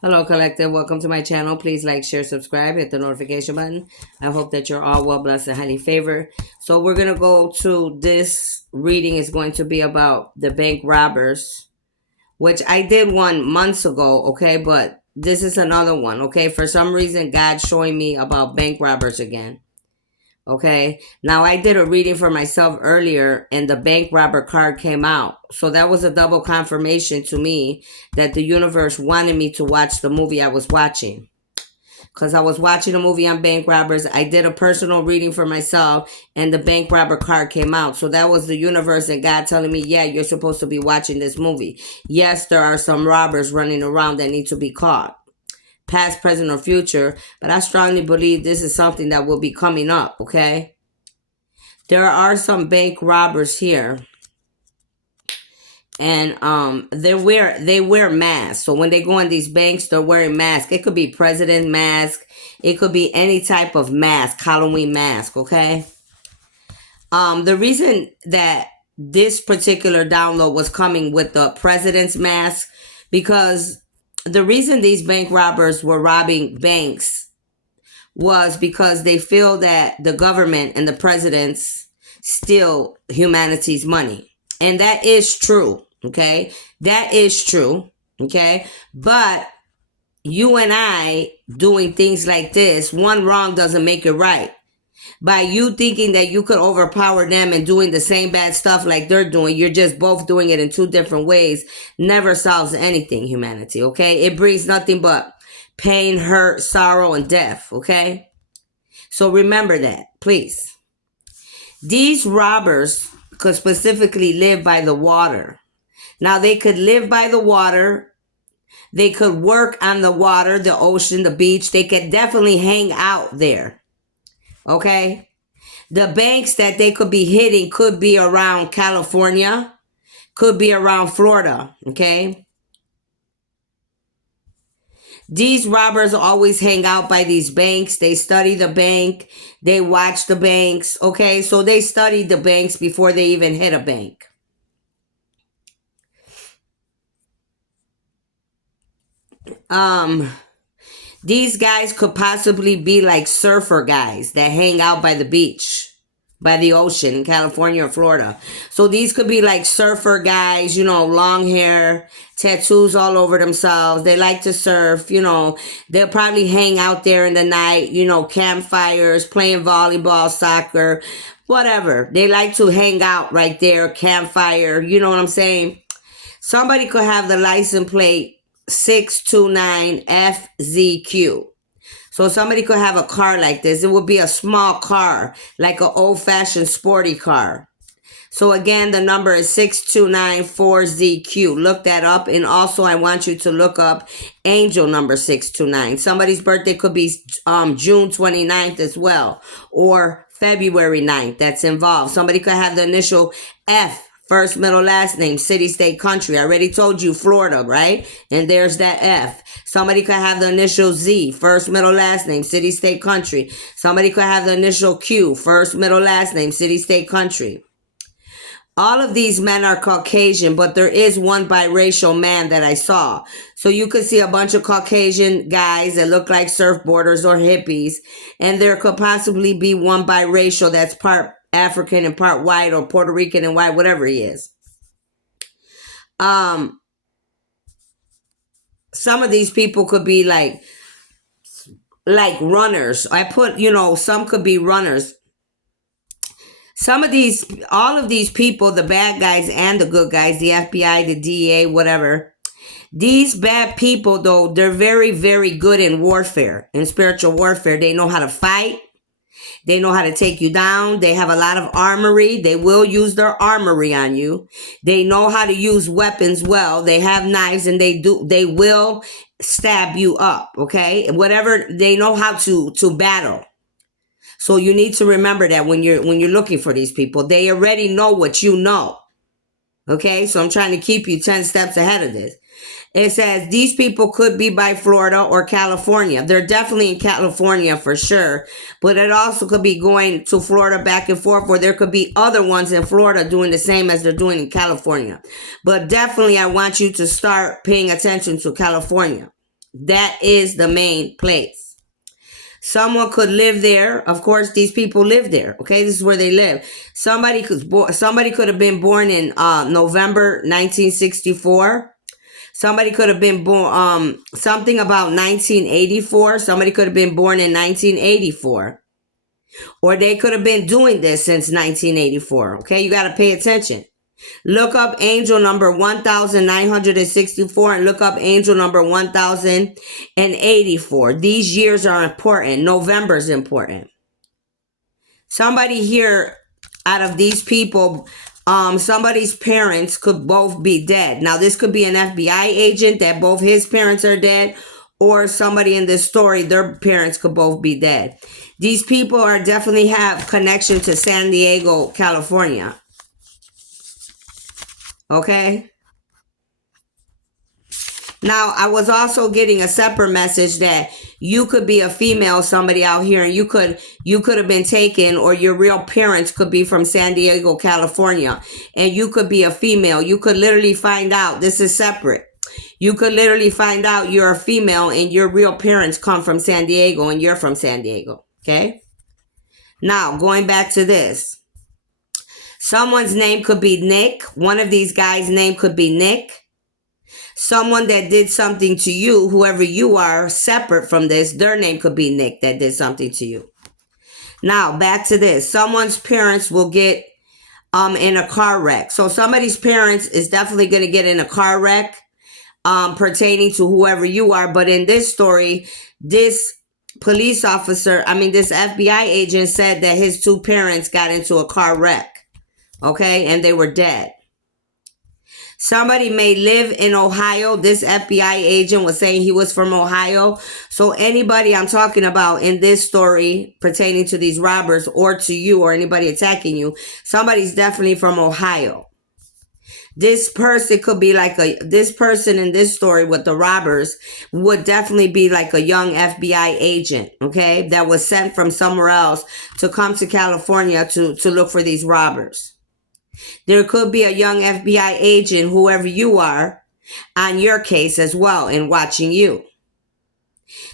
Hello, Collective. Welcome to my channel. Please like, share, subscribe, hit the notification button. I hope that you're all well blessed and highly favored. So we're going to go to this reading is going to be about the bank robbers, which I did one months ago, okay? But this is another one, okay? For some reason, God's showing me about bank robbers again. Okay. Now I did a reading for myself earlier and the bank robber card came out. So that was a double confirmation to me that the universe wanted me to watch the movie I was watching. Because I was watching a movie on bank robbers. I did a personal reading for myself and the bank robber card came out. So that was the universe and God telling me, yeah, you're supposed to be watching this movie. Yes, there are some robbers running around that need to be caught, past, present, or future, but I strongly believe this is something that will be coming up, okay? There are some bank robbers here, and they wear masks. So when they go in these banks, they're wearing masks. It could be president mask, it could be any type of mask, Halloween mask, okay? The reason that this particular download was coming with the president's mask, because the reason these bank robbers were robbing banks was because they feel that the government and the presidents steal humanity's money. And that is true, okay? That is true, okay? But you and I doing things like this, one wrong doesn't make it right. By you thinking that you could overpower them and doing the same bad stuff like they're doing, you're just both doing it in two different ways, never solves anything, humanity, okay? It brings nothing but pain, hurt, sorrow, and death, okay? So remember that, please. These robbers could specifically live by the water. Now, they could live by the water. They could work on the water, the ocean, the beach. They could definitely hang out there, okay? The banks that they could be hitting could be around California, could be around Florida, okay? These robbers always hang out by these banks. They study the bank. They watch the banks. Okay, so they study the banks before they even hit a bank. Um, these guys could possibly be like surfer guys that hang out by the beach, by the ocean in California or Florida. So these could be like surfer guys, long hair, tattoos all over themselves. They like to surf, they'll probably hang out there in the night, campfires, playing volleyball, soccer, whatever. They like to hang out right there, campfire, you know what I'm saying? Somebody could have the license plate 629FZQ. So somebody could have a car like this. It would be a small car, like an old-fashioned sporty car. So again, the number is 6294ZQ. Look that up. And also, I want you to look up angel number 629. Somebody's birthday could be June 29th as well, or February 9th. That's involved. Somebody could have the initial F. First, middle, last name, city, state, country. I already told you Florida, right? And there's that F. Somebody could have the initial Z. First, middle, last name, city, state, country. Somebody could have the initial Q. First, middle, last name, city, state, country. All of these men are Caucasian, but there is one biracial man that I saw. So you could see a bunch of Caucasian guys that look like surfboarders or hippies. And there could possibly be one biracial that's part African and part white, or Puerto Rican and white, whatever he is. Some of these people could be like runners. I put, some could be runners. All of these people, the bad guys and the good guys, the FBI, the DEA, whatever. These bad people, though, they're very, very good in warfare, in spiritual warfare. They know how to fight. They know how to take you down. They have a lot of armory. They will use their armory on you. They know how to use weapons well. They have knives and they will stab you up, okay? Whatever, they know how to battle. So you need to remember that when you're looking for these people, they already know what you know. Okay? So I'm trying to keep you 10 steps ahead of this. It says these people could be by Florida or California. They're definitely in California for sure. But it also could be going to Florida back and forth, or there could be other ones in Florida doing the same as they're doing in California. But definitely I want you to start paying attention to California. That is the main place. Someone could live there. Of course, these people live there. Okay, this is where they live. Somebody could have been born in November 1964. Somebody could have been born something about 1984. Somebody could have been born in 1984. Or they could have been doing this since 1984. Okay, you got to pay attention. Look up angel number 1964 and look up angel number 1084. These years are important. November is important. Somebody here out of these people, somebody's parents could both be dead. Now, this could be an FBI agent that both his parents are dead, or somebody in this story, their parents could both be dead. These people are definitely have connection to San Diego, California. Okay. Now, I was also getting a separate message that you could be a female, somebody out here, and you could have been taken, or your real parents could be from San Diego, California, and you could be a female. You could literally find out, this is separate. You could literally find out you're a female and your real parents come from San Diego and you're from San Diego. Okay. Now, going back to this. Someone's name could be Nick. One of these guys' name could be Nick. Someone that did something to you, whoever you are, separate from this, their name could be Nick that did something to you. Now, back to this. Someone's parents will get in a car wreck. So somebody's parents is definitely going to get in a car wreck pertaining to whoever you are. But in this story, this police officer, this FBI agent said that his two parents got into a car wreck. Okay, and they were dead. Somebody may live in Ohio. This FBI agent was saying he was from Ohio. So anybody I'm talking about in this story pertaining to these robbers or to you or anybody attacking you, somebody's definitely from Ohio. This person could be like this person in this story with the robbers would definitely be like a young FBI agent, okay, that was sent from somewhere else to come to California to look for these robbers. There could be a young FBI agent, whoever you are, on your case as well and watching you.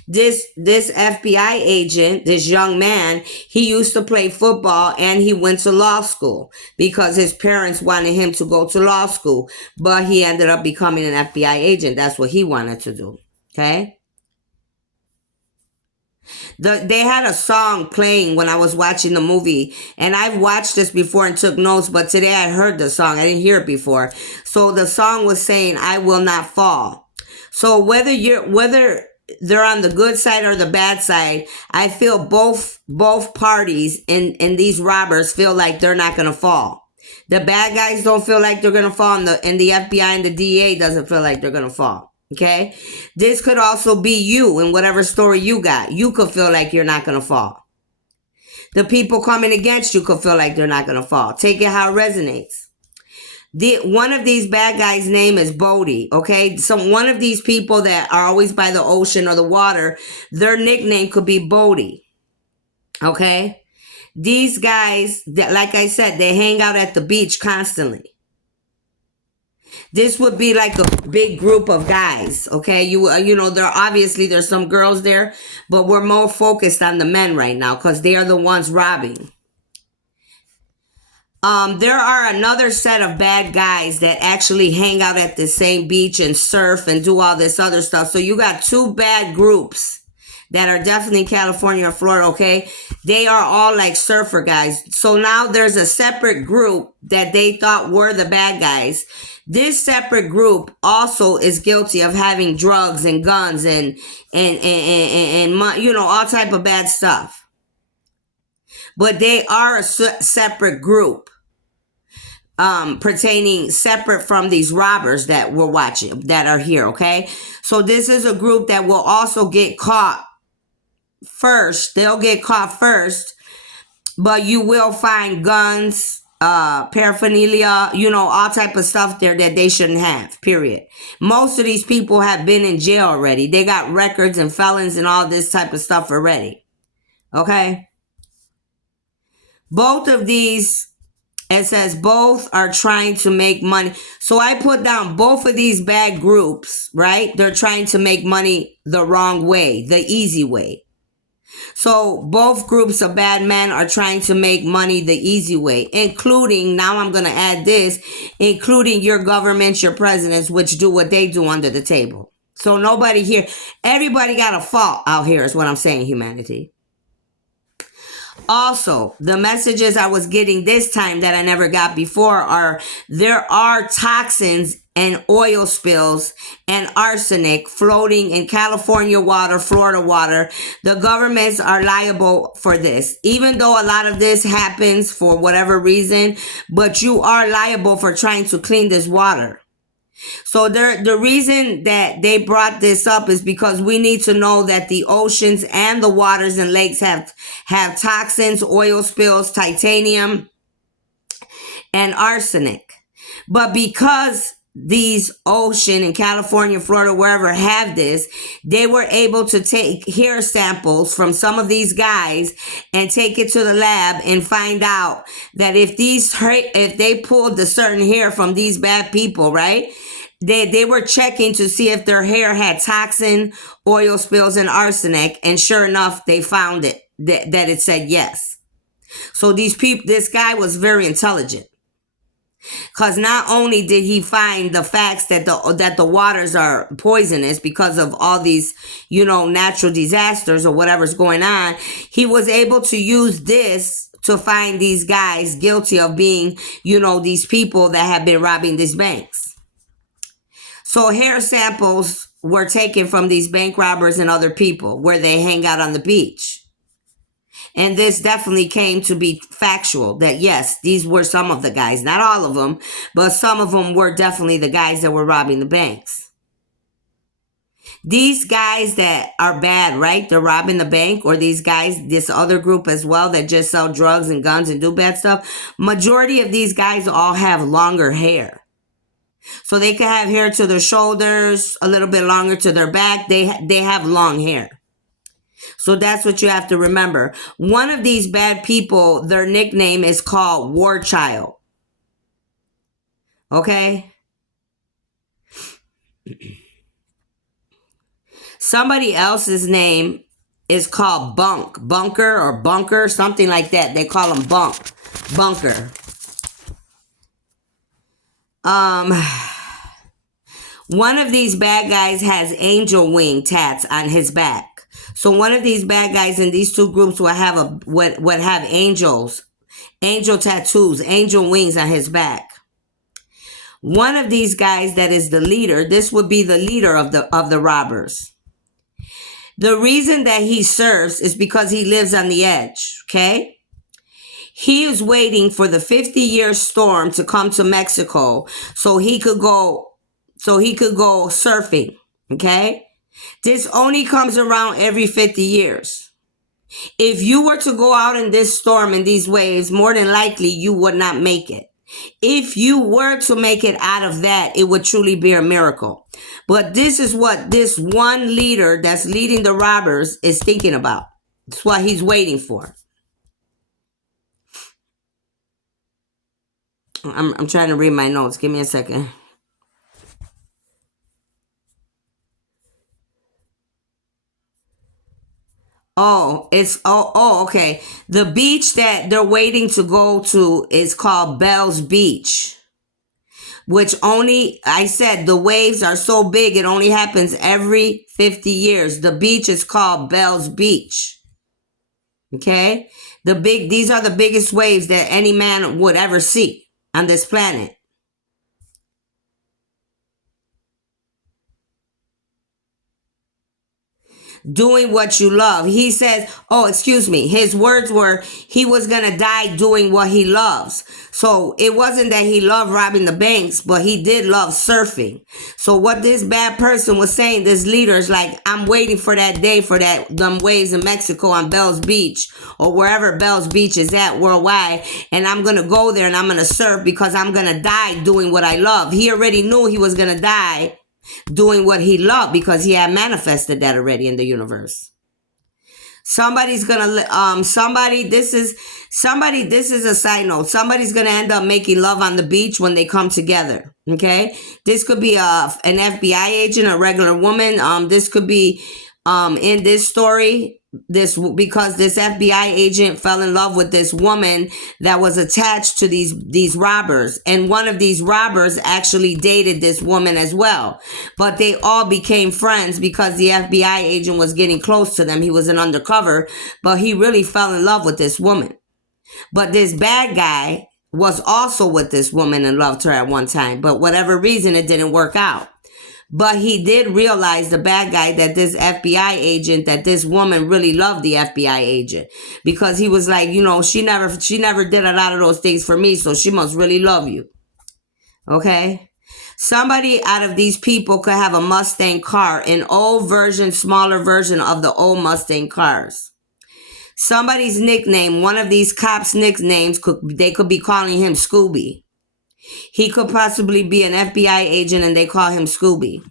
This FBI agent, this young man, he used to play football and he went to law school because his parents wanted him to go to law school, but he ended up becoming an FBI agent. That's what he wanted to do. Okay. They had a song playing when I was watching the movie, and I've watched this before and took notes, but today I heard the song. I didn't hear it before. So the song was saying, "I will not fall." So whether they're on the good side or the bad side, I feel both parties in these robbers feel like they're not going to fall. The bad guys don't feel like they're going to fall, and the FBI and the DA doesn't feel like they're going to fall. Okay, this could also be you in whatever story you got. You could feel like you're not going to fall. The people coming against you could feel like they're not going to fall. Take it how it resonates. One of these bad guys' name is Bodie. Okay, so one of these people that are always by the ocean or the water, their nickname could be Bodie. Okay, these guys, like I said, they hang out at the beach constantly. This would be like a big group of guys, okay? You know, there's some girls there, but we're more focused on the men right now because they are the ones robbing. There are another set of bad guys that actually hang out at the same beach and surf and do all this other stuff. So you got two bad groups that are definitely in California or Florida, okay? They are all like surfer guys. So now there's a separate group that they thought were the bad guys. This separate group also is guilty of having drugs and guns and you know, all type of bad stuff. But they are a separate group, pertaining separate from these robbers that we're watching, that are here, okay? So this is a group that will also get caught first. They'll get caught first, but you will find guns, paraphernalia, you know, all type of stuff there that they shouldn't have, period. Most of these people have been in jail already. They got records and felons and all this type of stuff already. Okay? Both of these It says both are trying to make money. So I put down both of these bad groups, right? They're trying to make money the wrong way, the easy way. So both groups of bad men are trying to make money the easy way, including, now I'm going to add this, including your governments, your presidents, which do what they do under the table. So nobody here, everybody got a fault out here is what I'm saying, humanity. Also, the messages I was getting this time that I never got before are there are toxins and oil spills and arsenic floating in California water, Florida water. The governments are liable for this, even though a lot of this happens for whatever reason, but you are liable for trying to clean this water. So the reason that they brought this up is because we need to know that the oceans and the waters and lakes have toxins, oil spills, titanium, and arsenic. But because these ocean in California, Florida, wherever have this, they were able to take hair samples from some of these guys and take it to the lab and find out that if they pulled the certain hair from these bad people, right? They were checking to see if their hair had toxin, oil spills, and arsenic, and sure enough, they found it that it said yes. So this guy was very intelligent, because not only did he find the facts that the waters are poisonous because of all these, natural disasters or whatever's going on, he was able to use this to find these guys guilty of being, these people that have been robbing these banks. So hair samples were taken from these bank robbers and other people where they hang out on the beach. And this definitely came to be factual that yes, these were some of the guys, not all of them, but some of them were definitely the guys that were robbing the banks. These guys that are bad, right? They're robbing the bank, or these guys, this other group as well that just sell drugs and guns and do bad stuff. Majority of these guys all have longer hair. So they can have hair to their shoulders, a little bit longer to their back. They have long hair. So that's what you have to remember. One of these bad people, their nickname is called War Child. Okay? Somebody else's name is called Bunker or Bunker, something like that. They call him Bunker. One of these bad guys has angel wing tats on his back. So one of these bad guys in these two groups will have angel tattoos, angel wings on his back. One of these guys that is the leader, this would be the leader of the robbers. The reason that he serves is because he lives on the edge, okay? He is waiting for the 50-year storm to come to Mexico so he could go surfing, okay? This only comes around every 50 years. If you were to go out in this storm and these waves, more than likely you would not make it. If you were to make it out of that, it would truly be a miracle. But this is what this one leader that's leading the robbers is thinking about. It's what he's waiting for. I'm trying to read my notes. Give me a second. Okay. The beach that they're waiting to go to is called Bell's Beach, which I said the waves are so big, it only happens every 50 years. The beach is called Bell's Beach. Okay? These are the biggest waves that any man would ever see on this planet. Doing what you love. He says, his words were he was going to die doing what he loves. So it wasn't that he loved robbing the banks, but he did love surfing. So what this bad person was saying, this leader is like, I'm waiting for that day for them waves in Mexico on Bell's Beach or wherever Bell's Beach is at worldwide. And I'm going to go there and I'm going to surf because I'm going to die doing what I love. He already knew he was going to die doing what he loved because he had manifested that already in the universe. Somebody's gonna this is a side note. Somebody's gonna end up making love on the beach when they come together. Okay, this could be an FBI agent, a regular woman. This could be in this story, this because this FBI agent fell in love with this woman that was attached to these robbers, and one of these robbers actually dated this woman as well, but they all became friends because the FBI agent was getting close to them. He was an undercover, but he really fell in love with this woman. But this bad guy was also with this woman and loved her at one time, but whatever reason it didn't work out. But he did realize, the bad guy, that this FBI agent, that this woman really loved the FBI agent, because he was like, she never did a lot of those things for me, so she must really love you. Okay? Somebody out of these people could have a Mustang car, an old version, smaller version of the old Mustang cars. Somebody's nickname, one of these cops' nicknames, they could be calling him Scooby. He could possibly be an FBI agent and they call him Scooby.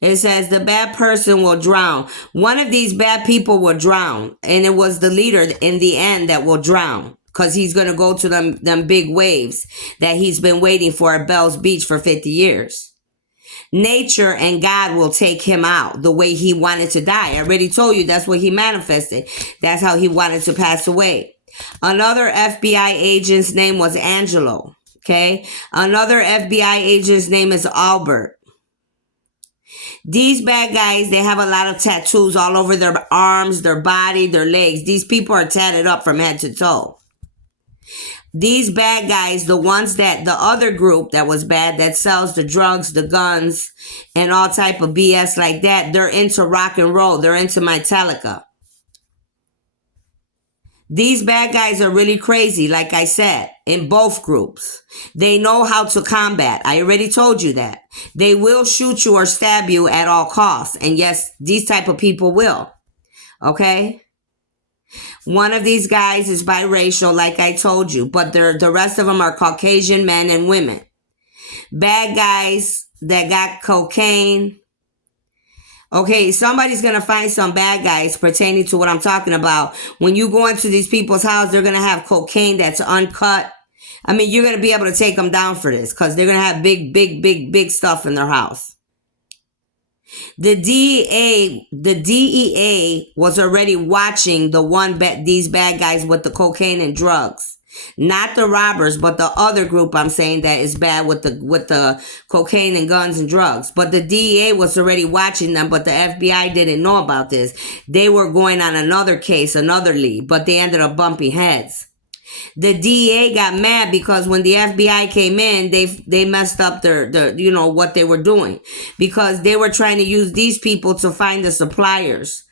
It says the bad person will drown. One of these bad people will drown. And it was the leader in the end that will drown, because he's going to go to them big waves that he's been waiting for at Bell's Beach for 50 years. Nature and God will take him out the way he wanted to die. I already told you that's what he manifested. That's how he wanted to pass away. Another FBI agent's name was Angelo. Okay. Another FBI agent's name is Albert. These bad guys, they have a lot of tattoos all over their arms, their body, their legs. These people are tatted up from head to toe. These bad guys, the ones that the other group that was bad, that sells the drugs, the guns, and all type of BS like that, they're into rock and roll. They're into Metallica. These bad guys are really crazy, like I said, in both groups. They know how to combat. I already told you that. They will shoot you or stab you at all costs. And yes, these type of people will. Okay? One of these guys is biracial, like I told you, but the rest of them are Caucasian men and women. Bad guys that got cocaine. Okay, somebody's going to find some bad guys pertaining to what I'm talking about. When you go into these people's house, they're going to have cocaine that's uncut. I mean, you're going to be able to take them down for this, because they're going to have big stuff in their house. The DEA was already watching these bad guys with the cocaine and drugs. Not the robbers, but the other group I'm saying that is bad with the cocaine and guns and drugs. But the DEA was already watching them, but the FBI didn't know about this. They were going on another case, another lead, but they ended up bumping heads. The DEA got mad because when the FBI came in, they messed up their what they were doing, because they were trying to use these people to find the suppliers.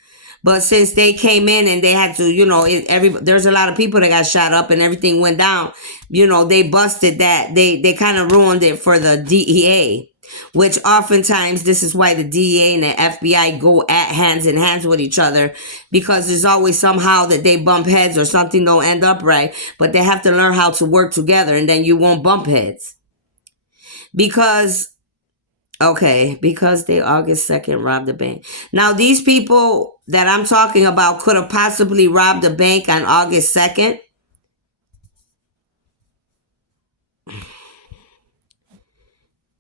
But since they came in and they had to, there's a lot of people that got shot up and everything went down. They busted that. They kind of ruined it for the DEA, which oftentimes this is why the DEA and the FBI go at hands in hands with each other, because there's always somehow that they bump heads or something don't end up right. But they have to learn how to work together, and then you won't bump heads. Because they August 2nd robbed the bank. Now, these people that I'm talking about could have possibly robbed a bank on August 2nd.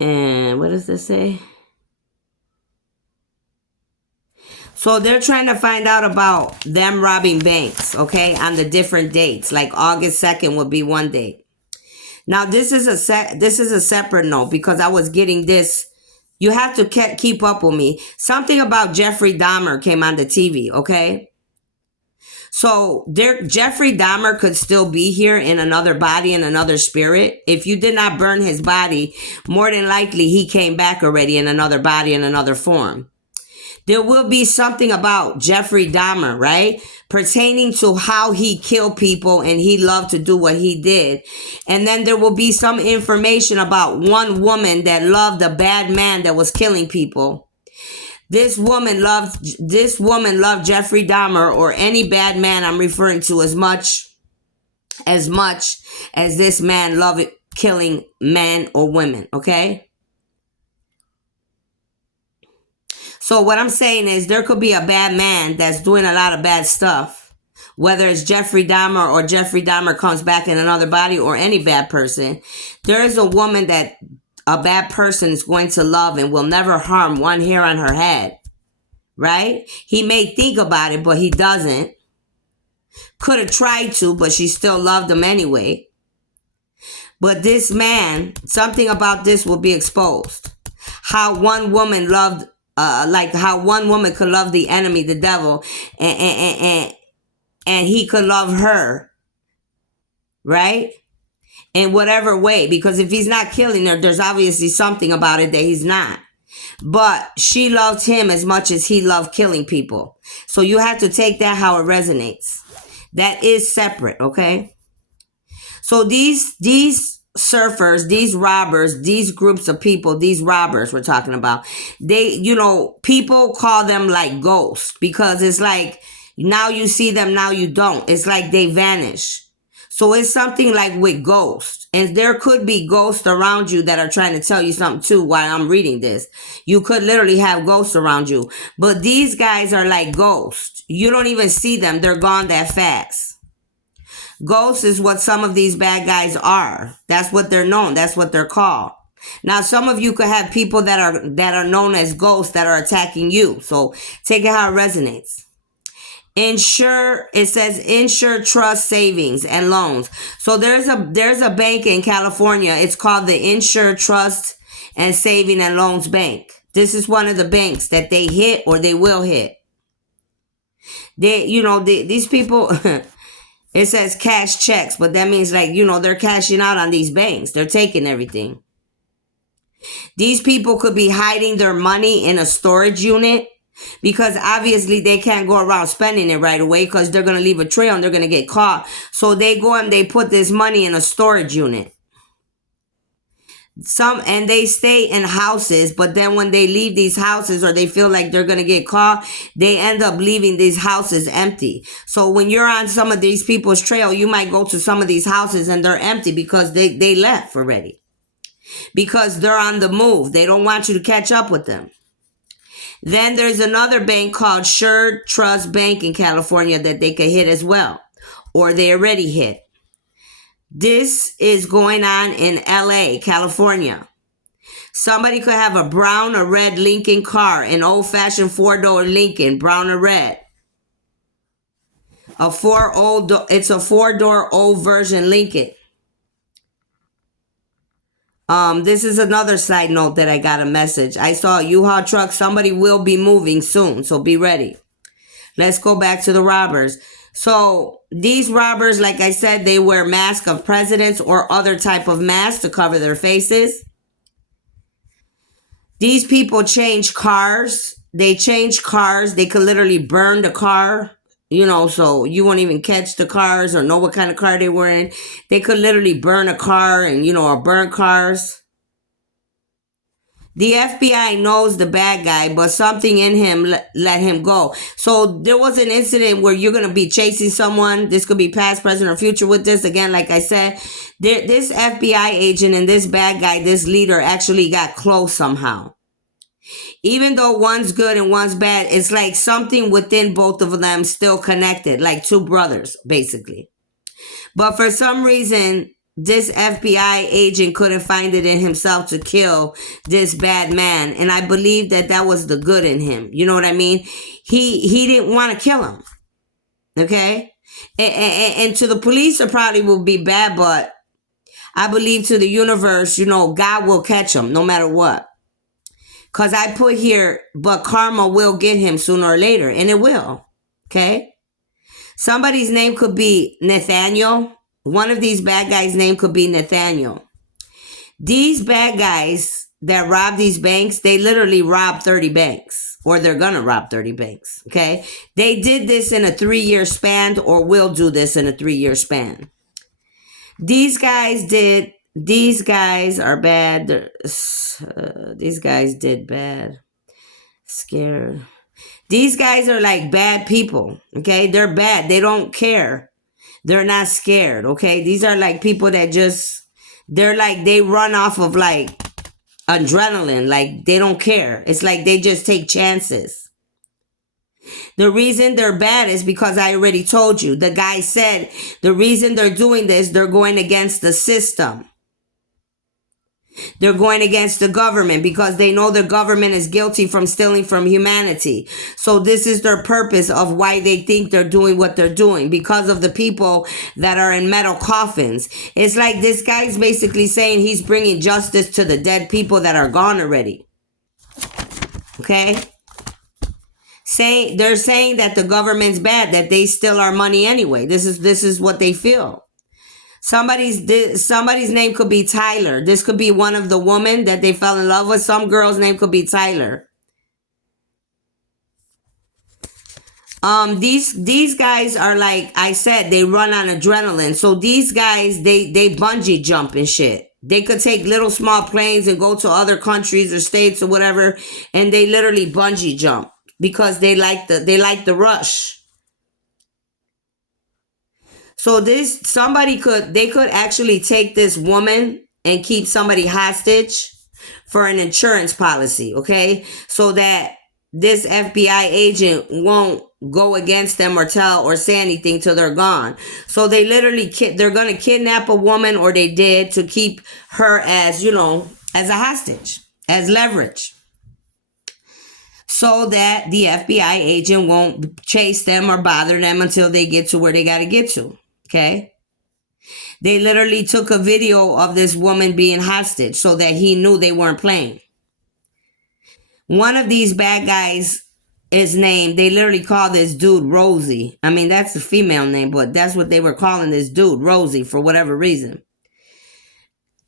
And what does this say? So they're trying to find out about them robbing banks, okay, on the different dates. Like August 2nd would be one date. Now, this is a separate note, because I was getting this. You have to keep up with me. Something about Jeffrey Dahmer came on the TV, okay? So Jeffrey Dahmer could still be here in another body, in another spirit. If you did not burn his body, more than likely he came back already in another body, in another form. There will be something about Jeffrey Dahmer, right? Pertaining to how he killed people and he loved to do what he did. And then there will be some information about one woman that loved a bad man that was killing people. This woman loved Jeffrey Dahmer, or any bad man I'm referring to, as much as this man loved killing men or women, okay? So what I'm saying is there could be a bad man that's doing a lot of bad stuff, whether it's Jeffrey Dahmer or Jeffrey Dahmer comes back in another body or any bad person. There is a woman that a bad person is going to love and will never harm one hair on her head, right? He may think about it, but he doesn't. Could have tried to, but she still loved him anyway. But this man, something about this will be exposed. How one woman loved, like how one woman could love the enemy, the devil, and he could love her, right? In whatever way, because if he's not killing her, there's obviously something about it that he's not. But she loved him as much as he loved killing people. So you have to take that how it resonates. That is separate, okay? So these surfers, these robbers, these groups of people, these robbers we're talking about, they, people call them like ghosts because it's like now you see them, now you don't. It's like they vanish. So it's something like with ghosts. And there could be ghosts around you that are trying to tell you something too while I'm reading this. You could literally have ghosts around you. But these guys are like ghosts. You don't even see them. They're gone that fast. Ghosts is what some of these bad guys are. That's what they're known. That's what they're called. Now, some of you could have people that are known as ghosts that are attacking you. So take it how it resonates. Insure, it says Insure Trust Savings and Loans. So there's a bank in California. It's called the Insure Trust and Saving and Loans Bank. This is one of the banks that they hit or they will hit. These people, it says cash checks, but that means like, they're cashing out on these banks. They're taking everything. These people could be hiding their money in a storage unit. Because obviously they can't go around spending it right away because they're going to leave a trail and they're going to get caught. So they go and they put this money in a storage unit. And they stay in houses, but then when they leave these houses or they feel like they're going to get caught, they end up leaving these houses empty. So when you're on some of these people's trail, you might go to some of these houses and they're empty because they left already. Because they're on the move. They don't want you to catch up with them. Then there's another bank called Sure Trust Bank in California that they could hit as well. Or they already hit. This is going on in LA, California. Somebody could have a brown or red Lincoln car, an old-fashioned four-door Lincoln, brown or red. It's a four-door old version Lincoln. This is another side note that I got a message. I saw a U-Haul truck. Somebody will be moving soon, so be ready. Let's go back to the robbers. So these robbers, like I said, they wear masks of presidents or other type of masks to cover their faces. These people change cars. They change cars. They could literally burn the car. So you won't even catch the cars or know what kind of car they were in. They could literally burn a car and, or burn cars. The FBI knows the bad guy, but something in him let him go. So there was an incident where you're going to be chasing someone. This could be past, present, or future with this. Again, like I said, this FBI agent and this bad guy, this leader actually got close somehow. Even though one's good and one's bad, it's like something within both of them still connected, like two brothers, basically. But for some reason, this FBI agent couldn't find it in himself to kill this bad man. And I believe that was the good in him. You know what I mean? He didn't want to kill him. Okay? And to the police, it probably will be bad, but I believe to the universe, God will catch him no matter what. Because I put here, but karma will get him sooner or later. And it will. Okay? Somebody's name could be Nathaniel. One of these bad guys' name could be Nathaniel. These bad guys that rob these banks, they literally rob 30 banks. Or they're going to rob 30 banks. Okay? They did this in a 3-year span or will do this in a 3-year span. These guys are bad. These guys did bad. Scared. These guys are like bad people. Okay? They're bad. They don't care. They're not scared. Okay? These are like people that they run off of like adrenaline. Like they don't care. It's like they just take chances. The reason they're bad is because I already told you. The guy said the reason they're doing this, they're going against the system. They're going against the government because they know the government is guilty from stealing from humanity. So this is their purpose of why they think they're doing what they're doing, because of the people that are in metal coffins. It's like this guy's basically saying he's bringing justice to the dead people that are gone already. Okay? They're saying that the government's bad, that they steal our money anyway. This is what they feel. Somebody's name could be Tyler. This could be one of the women that they fell in love with. Some girl's name could be Tyler. These guys are, like I said, they run on adrenaline. So these guys, they bungee jump and shit. They could take little small planes and go to other countries or states or whatever, and they literally bungee jump because they like the rush. So they could actually take this woman and keep somebody hostage for an insurance policy, okay? So that this FBI agent won't go against them or tell or say anything till they're gone. So they literally, they're going to kidnap a woman, or they did, to keep her as, as a hostage, as leverage. So that the FBI agent won't chase them or bother them until they get to where they got to get to. Okay. They literally took a video of this woman being hostage so that he knew they weren't playing. One of these bad guys is named, they literally call this dude Rosie. I mean, that's the female name, but that's what they were calling this dude, Rosie, for whatever reason.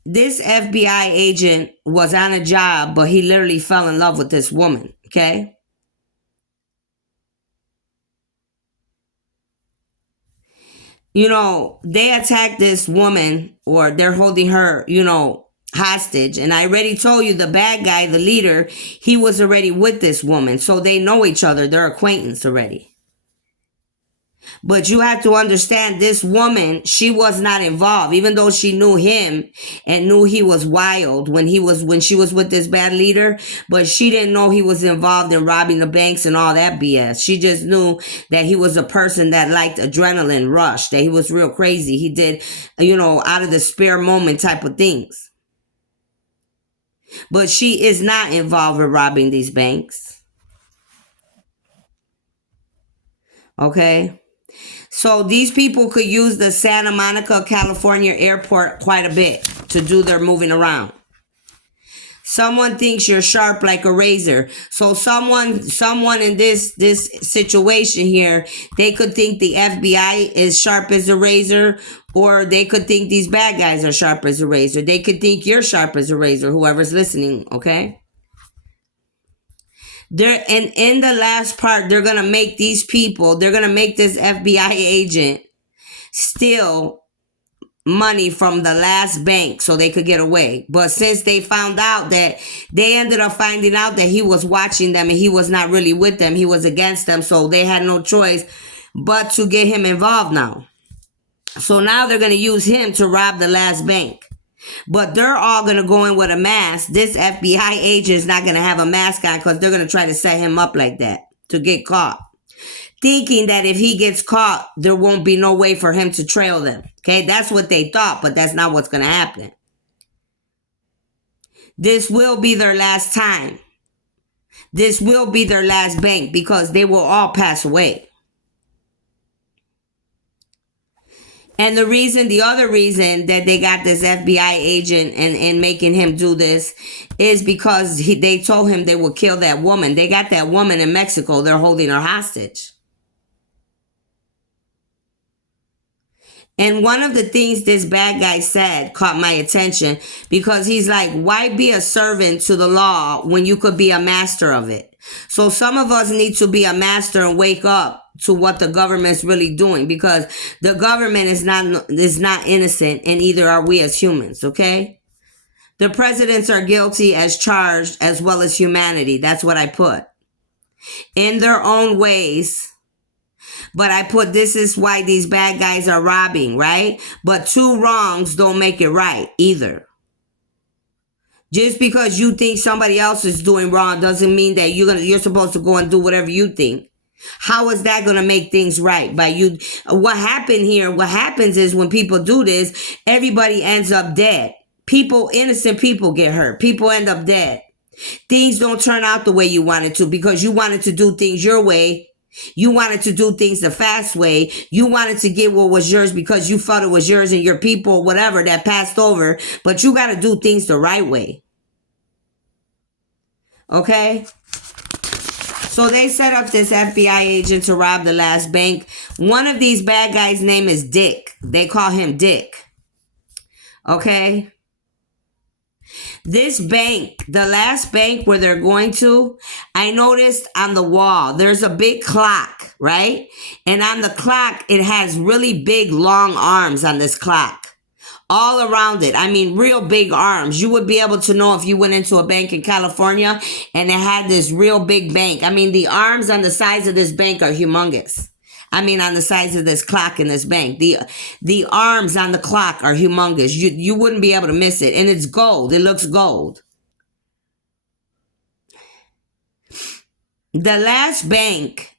This FBI agent was on a job, but he literally fell in love with this woman. Okay. They attacked this woman, or they're holding her, hostage. And I already told you the bad guy, the leader, he was already with this woman. So they know each other. They're acquaintance already. But you have to understand, this woman, she was not involved, even though she knew him and knew he was wild when she was with this bad leader. But she didn't know he was involved in robbing the banks and all that BS. She just knew that he was a person that liked adrenaline rush, that he was real crazy. He did, out of the spare moment type of things. But she is not involved in robbing these banks. Okay? So these people could use the Santa Monica, California airport quite a bit to do their moving around. Someone thinks you're sharp like a razor. So someone in this situation here, they could think the FBI is sharp as a razor, or they could think these bad guys are sharp as a razor. They could think you're sharp as a razor, whoever's listening, okay? In the last part, they're going to make these people, they're going to make this FBI agent steal money from the last bank so they could get away. But since they found out that, they ended up finding out that he was watching them and he was not really with them, he was against them. So they had no choice but to get him involved now. So now they're going to use him to rob the last bank. But they're all going to go in with a mask. This FBI agent is not going to have a mask on because they're going to try to set him up like that to get caught. Thinking that if he gets caught, there won't be no way for him to trail them. Okay, that's what they thought, but that's not what's going to happen. This will be their last time. This will be their last bank because they will all pass away. And the other reason that they got this FBI agent and making him do this is because they told him they would kill that woman. They got that woman in Mexico. They're holding her hostage. And one of the things this bad guy said caught my attention, because he's like, why be a servant to the law when you could be a master of it? So some of us need to be a master and wake up to what the government's really doing, because the government is not innocent, and either are we as humans, okay? The presidents are guilty as charged, as well as humanity. That's what I put. In their own ways. But I put, this is why these bad guys are robbing, right? But two wrongs don't make it right either. Just because you think somebody else is doing wrong doesn't mean that you're supposed to go and do whatever you think. How is that going to make things right? By you, what happens is when people do this, everybody ends up dead. Innocent people get hurt. People end up dead. Things don't turn out the way you wanted to because you wanted to do things your way. You wanted to do things the fast way. You wanted to get what was yours because you felt it was yours and your people, whatever, that passed over. But you got to do things the right way. Okay? So they set up this FBI agent to rob the last bank. One of these bad guys' name is Dick. They call him Dick. Okay? This bank, the last bank where they're going to, I noticed on the wall, there's a big clock, right? And on the clock, it has really big, long arms on this clock. All around it. I mean, real big arms. You would be able to know if you went into a bank in California and it had this real big bank. I mean, the arms on the sides of this bank are humongous. I mean, on the sides of this clock in this bank. The arms on the clock are humongous. You wouldn't be able to miss it. And it's gold. It looks gold. The last bank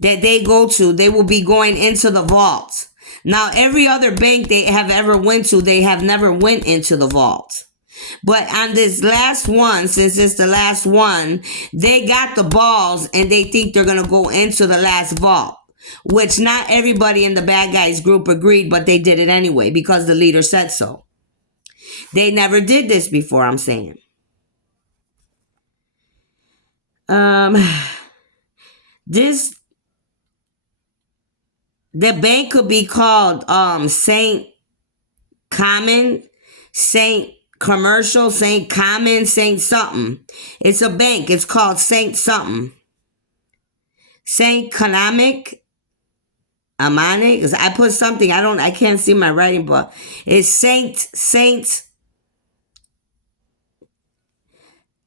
that they go to, they will be going into the vault. Now, every other bank they have ever went to, they have never went into the vault. But on this last one, since it's the last one, they got the balls and they think they're going to go into the last vault. Which not everybody in the bad guys group agreed, but they did it anyway because the leader said so. They never did this before, I'm saying. The bank could be called Saint Common, Saint Commercial, Saint Common, Saint something. It's a bank. It's called Saint something. Saint Economic. Amanic. I put something. I can't see my writing, but it's Saint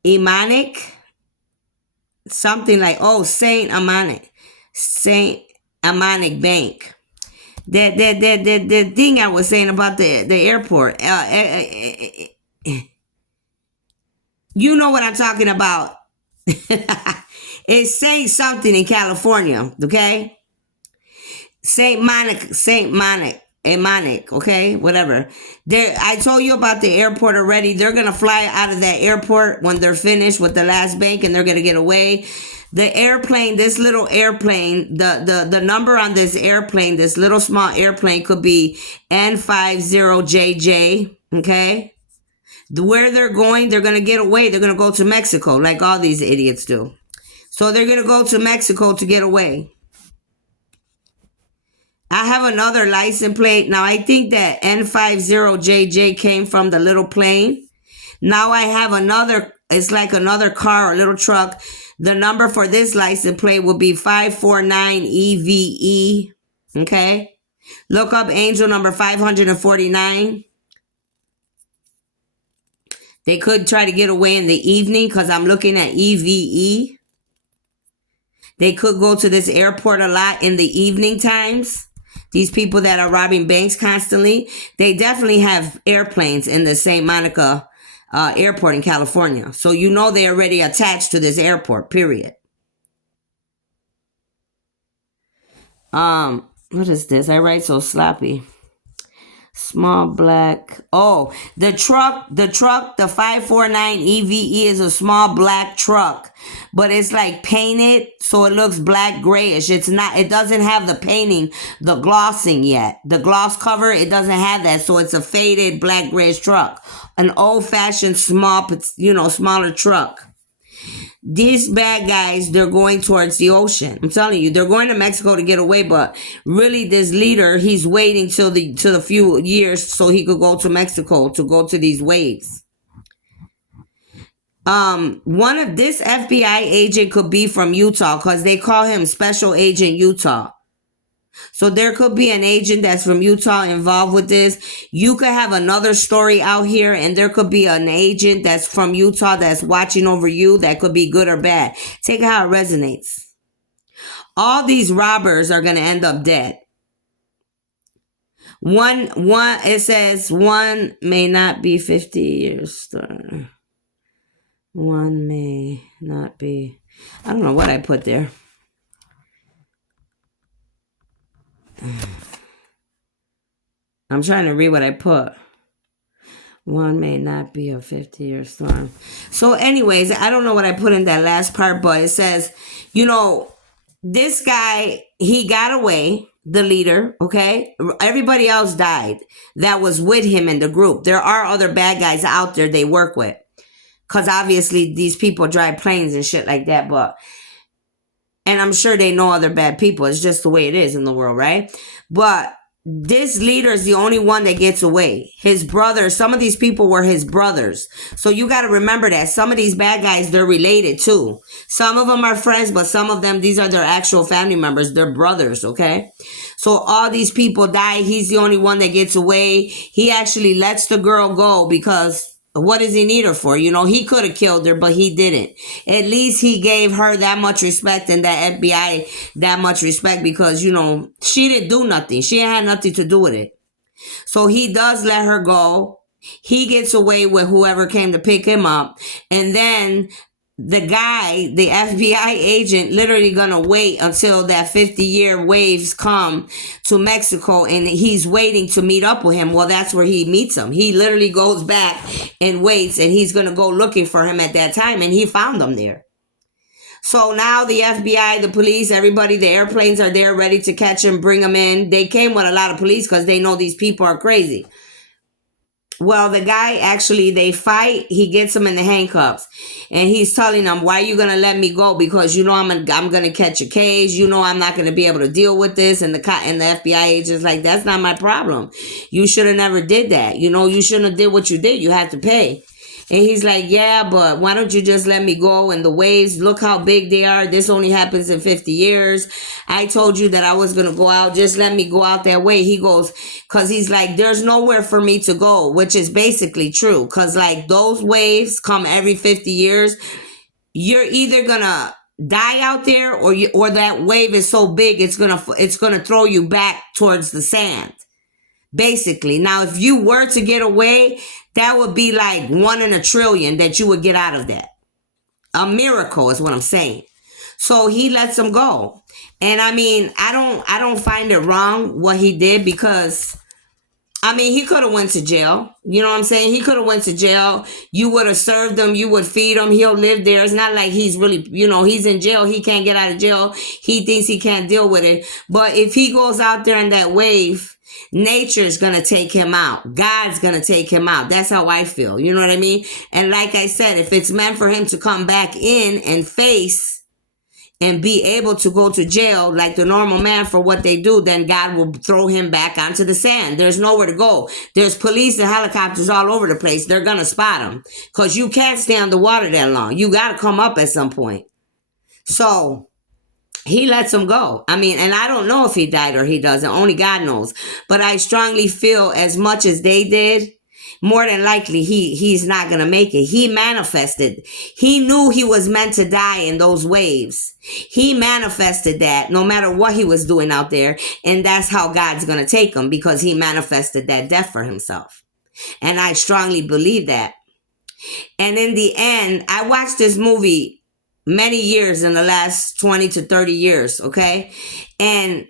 Imanic. Something like, Saint Amanic. Saint Amanic Bank. The thing I was saying about the airport. You know what I'm talking about. It's Saint something in California, okay? Saint Monic, okay? Whatever. I told you about the airport already. They're going to fly out of that airport when they're finished with the last bank and they're going to get away. The airplane, this little airplane, the number on this airplane, this little small airplane could be N50JJ, okay? Where they're going to get away. They're going to go to Mexico like all these idiots do. So they're going to go to Mexico to get away. I have another license plate. Now, I think that N50JJ came from the little plane. Now I have another, it's like another car or little truck. The number for this license plate will be 549EVE. Okay? Look up angel number 549. They could try to get away in the evening because I'm looking at EVE. They could go to this airport a lot in the evening times. These people that are robbing banks constantly, they definitely have airplanes in the St. Monica airport in California. So you know they're already attached to this airport, period. What is this? I write so sloppy. Small black. The truck, the 549 EVE is a small black truck, but it's like painted, so it looks black grayish. It doesn't have the painting, the glossing yet. The gloss cover, it doesn't have that, so it's a faded black grayish truck. An old-fashioned smaller truck. These bad guys, they're going towards the ocean. I'm telling you, they're going to Mexico to get away, but really this leader, he's waiting till the few years so he could go to Mexico to go to these waves. One of this FBI agent could be from Utah because they call him Special Agent Utah. So there could be an agent that's from Utah involved with this. You could have another story out here and there could be an agent that's from Utah that's watching over you. That could be good or bad. Take it how it resonates. All these robbers are going to end up dead. It says one may not be 50 years. One may not be. I don't know what I put there. I'm trying to read what I put. One may not be a 50-year storm. So, anyways, I don't know what I put in that last part, but it says, this guy, he got away, the leader, okay? Everybody else died that was with him in the group. There are other bad guys out there they work with. Because obviously these people drive planes and shit like that, and I'm sure they know other bad people. It's just the way it is in the world, right? But this leader is the only one that gets away. His brother, some of these people were his brothers. So you got to remember that some of these bad guys, they're related too. Some of them are friends, but some of them, these are their actual family members. They're brothers, okay? So all these people die. He's the only one that gets away. He actually lets the girl go because what does he need her for? He could have killed her, but he didn't. At least he gave her that much respect and that FBI that much respect because, she didn't do nothing. She had nothing to do with it. So he does let her go. He gets away with whoever came to pick him up. And then the guy, the FBI agent, literally gonna wait until that 50-year waves come to Mexico, and he's waiting to meet up with him. Well, that's where he meets him. He literally goes back and waits, and he's gonna go looking for him at that time, and he found him there. So now the FBI, the police, everybody, the airplanes are there ready to catch him, bring him in. They came with a lot of police because they know these people are crazy. Well, the guy actually, they fight. He gets him in the handcuffs, and he's telling them, "Why are you gonna let me go? Because I'm gonna catch a case. I'm not gonna be able to deal with this." And the FBI agent's like, "That's not my problem. You should have never did that. You shouldn't have did what you did. You had to pay." And he's like, "Yeah, but why don't you just let me go?" And the waves, look how big they are. This only happens in 50 years. I told you that I was going to go out. Just let me go out that way. He goes, because he's like, there's nowhere for me to go, which is basically true. Because like those waves come every 50 years. You're either going to die out there or that wave is so big, it's going to throw you back towards the sand. Basically. Now, if you were to get away, that would be like 1 in a trillion that you would get out of that. A miracle is what I'm saying. So he lets him go. And I mean, I don't find it wrong what he did because he could have went to jail. You know what I'm saying? He could have went to jail. You would have served him. You would feed him. He'll live there. It's not like he's really, he's in jail. He can't get out of jail. He thinks he can't deal with it. But if he goes out there in that wave, nature's going to take him out. God's going to take him out. That's how I feel. You know what I mean? And like I said, if it's meant for him to come back in and face and be able to go to jail like the normal man for what they do, then God will throw him back onto the sand. There's nowhere to go. There's police and helicopters all over the place. They're going to spot him because you can't stay underwater that long. You got to come up at some point. So he lets him go. And I don't know if he died or he doesn't. Only God knows. But I strongly feel as much as they did, more than likely he's not going to make it. He manifested. He knew he was meant to die in those waves. He manifested that no matter what he was doing out there. And that's how God's going to take him because he manifested that death for himself. And I strongly believe that. And in the end, I watched this movie many years in the last 20 to 30 years, okay? And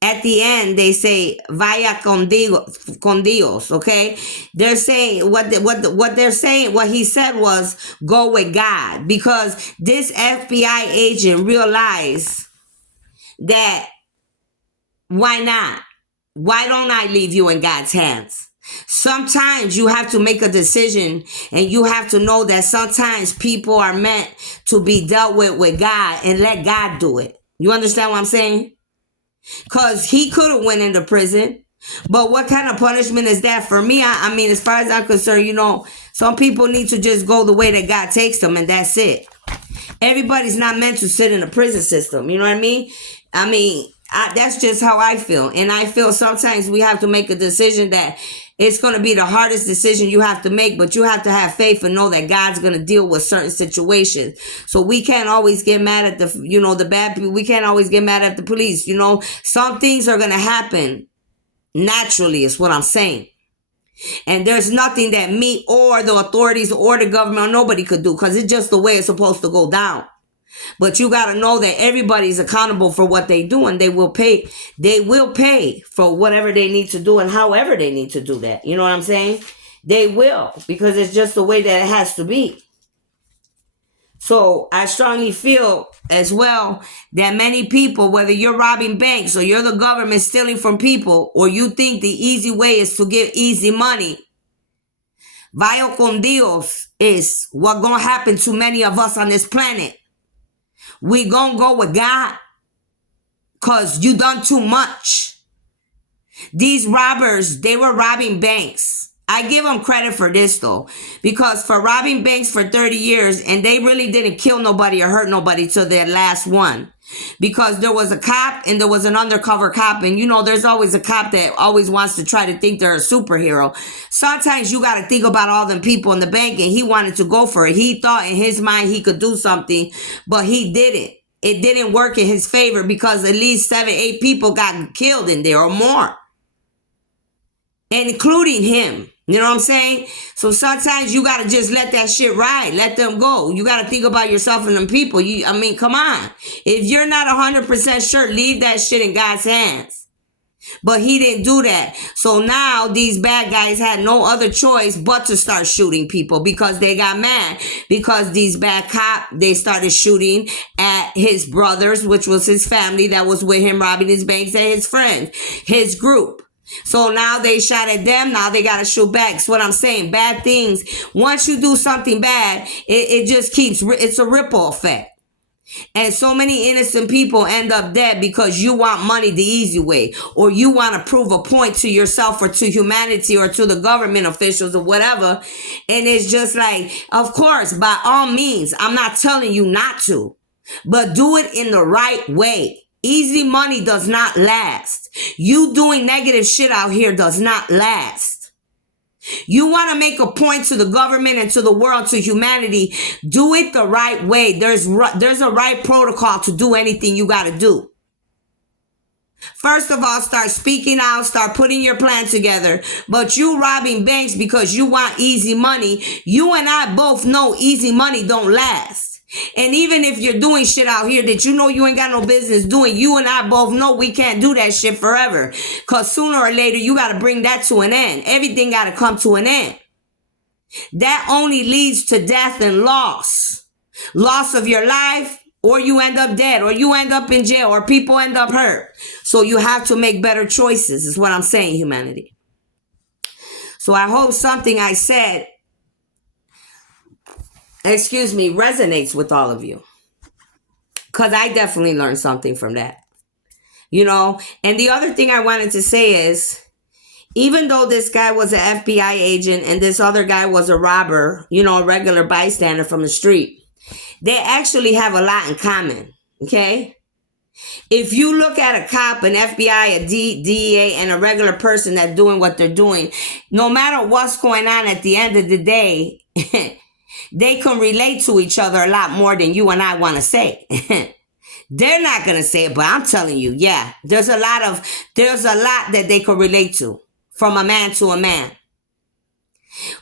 at the end, they say, "Vaya con Dios," okay? They're saying, what they're saying, what he said was, go with God. Because this FBI agent realized that, why not? Why don't I leave you in God's hands? Sometimes you have to make a decision and you have to know that sometimes people are meant to be dealt with God and let God do it. You understand what I'm saying? Because he could have went into prison. But what kind of punishment is that? For me, I mean, as far as I'm concerned, some people need to just go the way that God takes them and that's it. Everybody's not meant to sit in a prison system. You know what I mean? That's just how I feel. And I feel sometimes we have to make a decision that it's going to be the hardest decision you have to make, but you have to have faith and know that God's going to deal with certain situations. So we can't always get mad at the bad people. We can't always get mad at the police. Some things are going to happen naturally is what I'm saying. And there's nothing that me or the authorities or the government or nobody could do, because it's just the way it's supposed to go down. But you got to know that everybody's accountable for what they do, and they will pay. They will pay for whatever they need to do and however they need to do that. You know what I'm saying? They will, because it's just the way that it has to be. So I strongly feel as well that many people, whether you're robbing banks or you're the government stealing from people, or you think the easy way is to give easy money, vaya con Dios is what gonna happen to many of us on this planet. We gonna go with God, because you done too much. These robbers, they were robbing banks. I give them credit for this though, because for robbing banks for 30 years, and they really didn't kill nobody or hurt nobody till their last one, because there was a cop and there was an undercover cop, and you know there's always a cop that always wants to try to think they're a superhero. Sometimes you got to think about all them people in the bank, and he wanted to go for it. He thought in his mind he could do something, but he didn't. It didn't work in his favor, because at least 7-8 people got killed in there or more, including him. You know what I'm saying? So sometimes you got to just let that shit ride. Let them go. You got to think about yourself and them people. I mean, come on. If you're not 100% sure, leave that shit in God's hands. But he didn't do that. So now these bad guys had no other choice but to start shooting people, because they got mad. Because these bad cops, they started shooting at his brothers, which was his family that was with him robbing his banks, and his friends, his group. So now they shot at them. Now they got to shoot back. That's what I'm saying. Bad things. Once you do something bad, it just keeps, it's a ripple effect. And so many innocent people end up dead because you want money the easy way, or you want to prove a point to yourself or to humanity or to the government officials or whatever. And it's just like, of course, by all means, I'm not telling you not to, but do it in the right way. Easy money does not last. You doing negative shit out here does not last. You want to make a point to the government and to the world, to humanity, do it the right way. There's a right protocol to do anything you got to do. First of all, start speaking out, start putting your plan together. But you robbing banks because you want easy money. You and I both know easy money don't last. And even if you're doing shit out here that you know you ain't got no business doing, you and I both know we can't do that shit forever. Because sooner or later, you got to bring that to an end. Everything got to come to an end. That only leads to death and loss. Loss of your life, or you end up dead, or you end up in jail, or people end up hurt. So you have to make better choices, is what I'm saying, humanity. So I hope something I said, resonates with all of you. Because I definitely learned something from that. You know, and the other thing I wanted to say is, even though this guy was an FBI agent and this other guy was a robber, you know, a regular bystander from the street, they actually have a lot in common, okay? If you look at a cop, an FBI, a DEA, and a regular person that's doing what they're doing, no matter what's going on at the end of the day, they can relate to each other a lot more than you and I want to say. They're not going to say it, but I'm telling you, yeah, there's a lot that they can relate to, from a man to a man.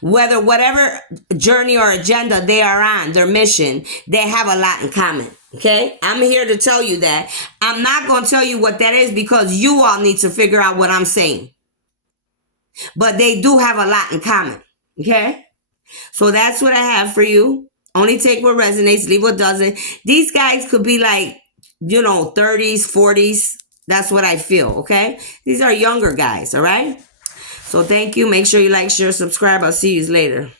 Whatever journey or agenda they are on, their mission, they have a lot in common. Okay? I'm here to tell you that. I'm not going to tell you what that is, because you all need to figure out what I'm saying. But they do have a lot in common. Okay? So that's what I have for you. Only take what resonates, leave what doesn't. These guys could be like, 30s, 40s. That's what I feel, okay? These are younger guys, all right? So thank you. Make sure you like, share, subscribe. I'll see you later.